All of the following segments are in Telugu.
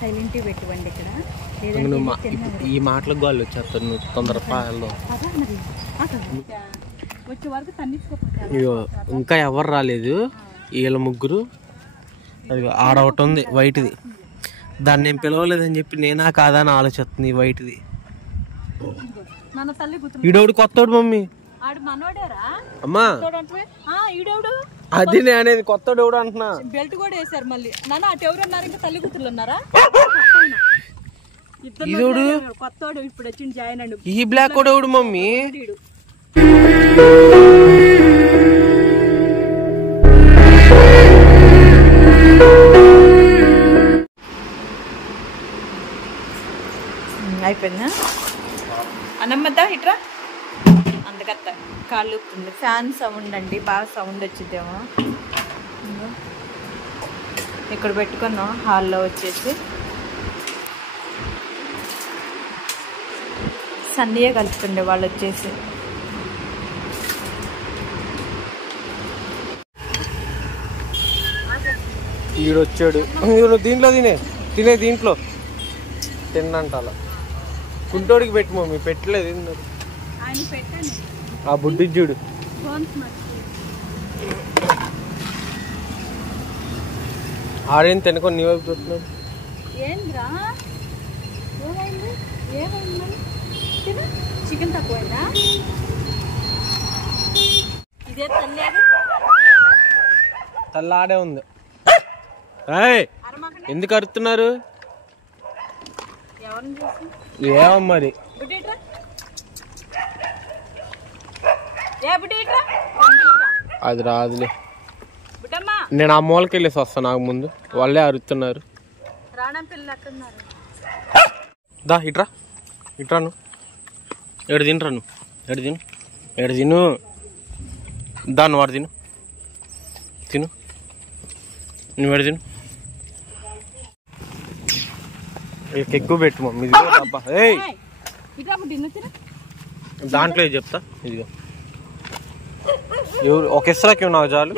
సైలెంట్ పెట్టివ్వండి ఇక్కడ. ఈ మాటలకు వాళ్ళు వచ్చేస్తారు. నువ్వు తొందరగా వచ్చే వరకు తన్నించుకోపోతే ఇంకా ఎవరు రాలేదు. వీళ్ళ ముగ్గురు ఆడ ఒకటి ఉంది వైట్ది, దాన్ని నేను పిలవలేదని చెప్పి నేనా కాదా అని ఆలోచిస్తుంది. వైట్ది ఈడోడు కొత్తోడు మమ్మీ. అమ్మా అది నేను అనేది కొత్తోడు ఎవడు అంటున్నా. బెల్ట్ కూడా వేసారు మళ్ళీ. నాన్న అటు ఎవరు ఉన్నారు? ఇంకా తల్లి కూతురు ఉన్నారా? కొత్తోడు ఇప్పుడు వచ్చి జాయిన్ అండి. ఈ బ్లాక్ కూడా ఎవడు మమ్మీ? అయిపోయిందా అన్నమ్మద్దా ఇట్రా? అందుకత్త కాళ్ళు ఊపుతుంది. ఫ్యాన్ సౌండ్ అండి, బాగా సౌండ్ వచ్చిద్దేమో. ఇక్కడ పెట్టుకున్నాం హాల్లో వచ్చేసి. సన్నీయే కలుపుతుండే వాళ్ళు వచ్చేసి. ఈడొచ్చాడు. దీంట్లో తినే దీంట్లో తిన్నంట. అలా కుంటోడికి పెట్టి మమ్మీ పెట్టలేదు. ఆ బుడ్డి చూడు. ఆడేం తినకొని నీ వైపు చూస్తున్నాడు. చికెన్ తక్కువైందా? ఇదే తల్లి ఆడే ఉంది. ఎందుకు అరుతున్నారు? ఏమో మరి. అది రాదులే. నేను ఆ మూలకి వెళ్ళేసి వస్తాను. నాకు ముందు వాళ్ళే అరుతున్నారు. దా ఇట్రా నువ్వు ఎడు తినరా? నువ్వు ఎడు తిను దాన్ని వాడు తిను నువ్వు ఎడు తిను. ఎక్కువ పెట్టు మమ్మీ. దాంట్లో చెప్తా. ఇదిగో ఎవరు ఒక ఇస్రాకి నాకు చాలు.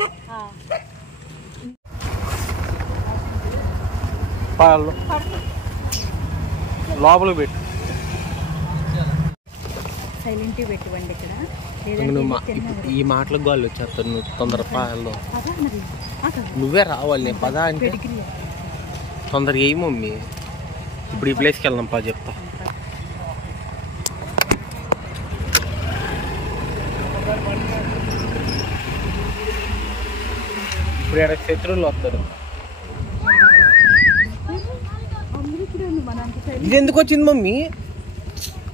లోపలికి పెట్టు. సైలెంట్ పెట్టివ్వండి ఇక్కడ. ఈ మాటలకు వాళ్ళు వచ్చేస్తారు. నువ్వు తొందరగా నువ్వే రావాలి. నేను పదా అంటే తొందరగా ఏమి మమ్మీ. ఇప్పుడు ఈ ప్లేస్కి వెళ్దాం పా చెప్తా. ఇప్పుడు ఎక్కడ శత్రువులు వస్తారు. ఇది ఎందుకు వచ్చింది మమ్మీ?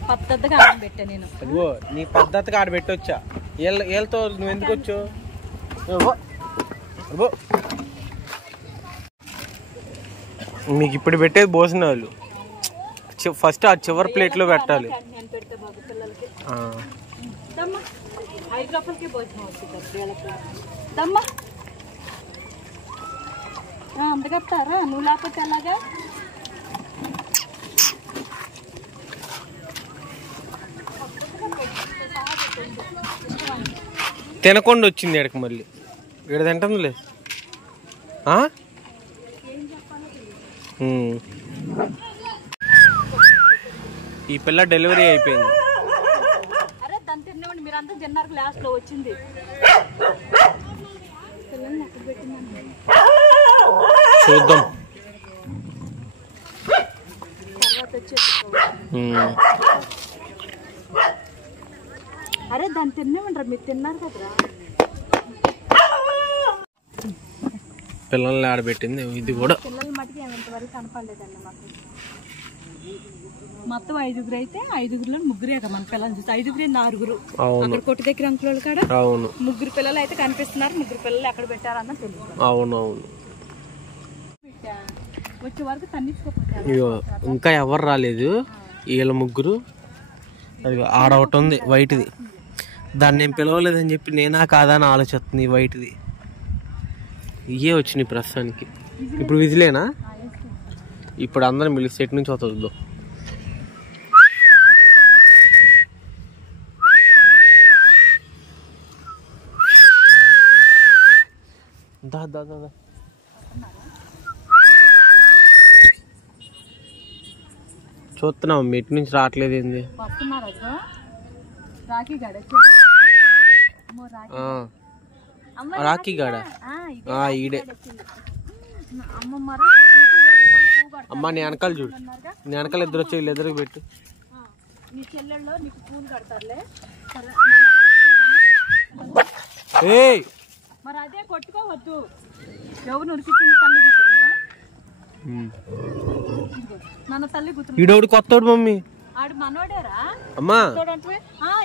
పద్ధతిగా పెట్టా నేను. అదిగో నీ పద్ధతిగా ఆడ పెట్టొచ్చా? వీళ్ళతో నువ్వు ఎందుకు వచ్చావు? మీకు ఇప్పుడు పెట్టేది భోజనాలు. ఫస్ట్ ఆ చివరి ప్లేట్లో పెట్టాలి. అందుకత్తారా? నువ్వు లేకపోతే ఎలాగా? తినకుండా వచ్చింది ఎడకి మళ్ళీ. ఇక్కడ తింటుందిలే. ఈ పిల్ల డెలివరీ అయిపోయింది. అరే దాన్ని తినేవండి మీరంతా తిన్నారు. క్లాస్ లో వచ్చింది. చూద్దాం. అరే దాన్ని తినేవంటారు. మీరు తిన్నారు కదరా. పిల్లల్ని ఆడబెట్టింది. ఇది కూడా పిల్లల మటుకు ఎంతవరకు కనపడలేదండి మాకు. మొత్తం 5గురు అయితే 5గురులో 3 మన పిల్లలు చూస్తే 5గురు 6గురు. అక్కడ కొట్టు దగ్గర అంకులు కాడ 3 పిల్లలు అయితే కనిపిస్తున్నారు. 3 పిల్లలు ఎక్కడ పెట్టారన్న తెలియదు. అవునవును. వచ్చే వరకు తన్నించుకోపోతే ఇంకా ఎవరు రాలేదు. వీళ్ళ ముగ్గురు. అది ఆడ ఒకటి ఉంది వైట్ది, దాన్ని నేను పిలవలేదని చెప్పి నేనా కాదా అని ఆలోచిస్తుంది. వైట్ది ఇవే వచ్చినాయి ప్రస్తుతానికి. ఇప్పుడు విజిలేనా? ఇప్పుడు అందరం పిలిస్తే ఎటు నుంచి వస్తుందో. దా దా దా చూస్తున్నాం మెట్టి నుంచి రావట్లేదు ఏంది వస్తున్నారు రాఖీ గాడ రాఖీ గాడ ఈడే అమ్మ నీ వెనకాల చూడు నీ వెనకాల ఇద్దరు వచ్చి వీళ్ళు ఎదురుకు పెట్టు నీ చెల్లెల్లో నీకు పూలు కడతారులే మరి అదే కొట్టుకోవద్దు ఎవరు ఉరికించింది తల్లి కూతురు నాన్న తల్లి కూతురు ఈడోడు కొత్తోడు మమ్మీ ఆడు మనోడేరా అమ్మా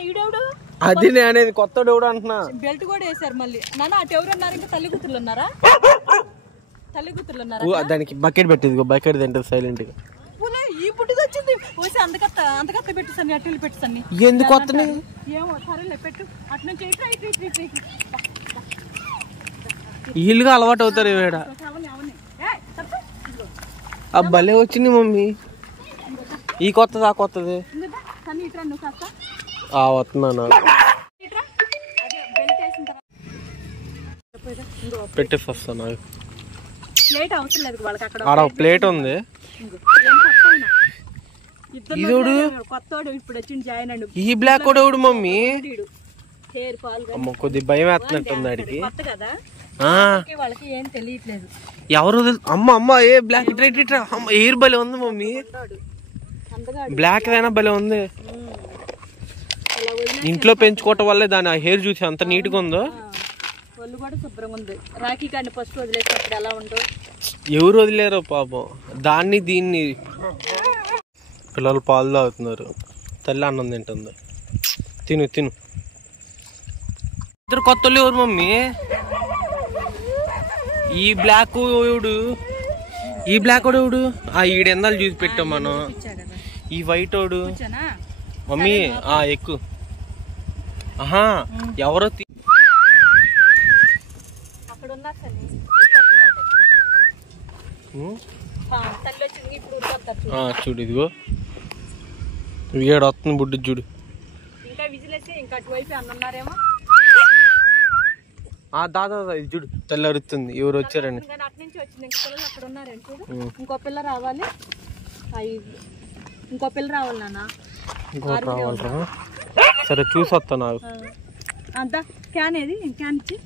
ఈడెవడు అది అనేది కొత్తోడు ఎవడు అంటున్నా బెల్ట్ కూడా వేసారు మళ్ళీ నాన్న అటు ఎవరు ఉన్నారు ఇంకా తల్లి కూతుర్లు ఉన్నారా తల్లి కూతుర్లు ఉన్నారా దానికి బకెట్ పెట్టింది బకెట్ తింటది సైలెంట్ గా ఈ పుట్టిది వచ్చింది పోసి అంతకత్త పెట్టిస్తాను అటు పెట్టిస్తాను ఎందుకు కొత్తని ఏమో సరేలే పెట్టు అటు నుంచి వీళ్ళుగా అలవాటు అవుతారు వేడ భలే వచ్చింది మమ్మీ ఈ కొత్తది ఆ కొత్తది వస్తున్నాను పెట్టేసి వస్తాను ఆడ ప్లేట్ ఉంది ఈ బ్లాక్ కూడా ఎవడు మమ్మీ అమ్మ కొద్ది భయం వేస్తున్నట్టుంది అడిగి ఎవరు అమ్మ అమ్మ ఏ బ్లాక్ అమ్మ ఎయిర్ భలే ఉంది మమ్మీ బ్లాక్ అయినా భలే ఉంది ఇంట్లో పెంచుకోవటం వల్లే దాని హెయిర్ చూసి అంత నీట్ గా ఉందో ఎవరు వదిలేరు పాపం దాన్ని దీన్ని పిల్లలు పాలు తాగుతున్నారు తల్లి అన్నం తింటుంది తిను తిను ఇద్దరు కొత్త ఎవరు మమ్మీ ఈ బ్లాక్ ఎవడు ఈ బ్లాక్ ఎవడు ఈడెందాలు చూసి పెట్టాం మనం ఈ వైట్ ఓడు మమ్మీ ఎక్కువ ఎవరో చూడు ఇదిగో ఏడు వస్తుంది బుడ్డి చూడు దాదా ఇది చూడు తెల్ల అరుతుంది ఎవరు వచ్చారని ఇంకో పిల్ల రావాలి ఇంకో పిల్ల రావాలి నాన్న ఇంకోటి రావాలరా సరే చూసి వస్తా నాకు అంతా క్యాన్ ఏది క్యాన్ ఇచ్చి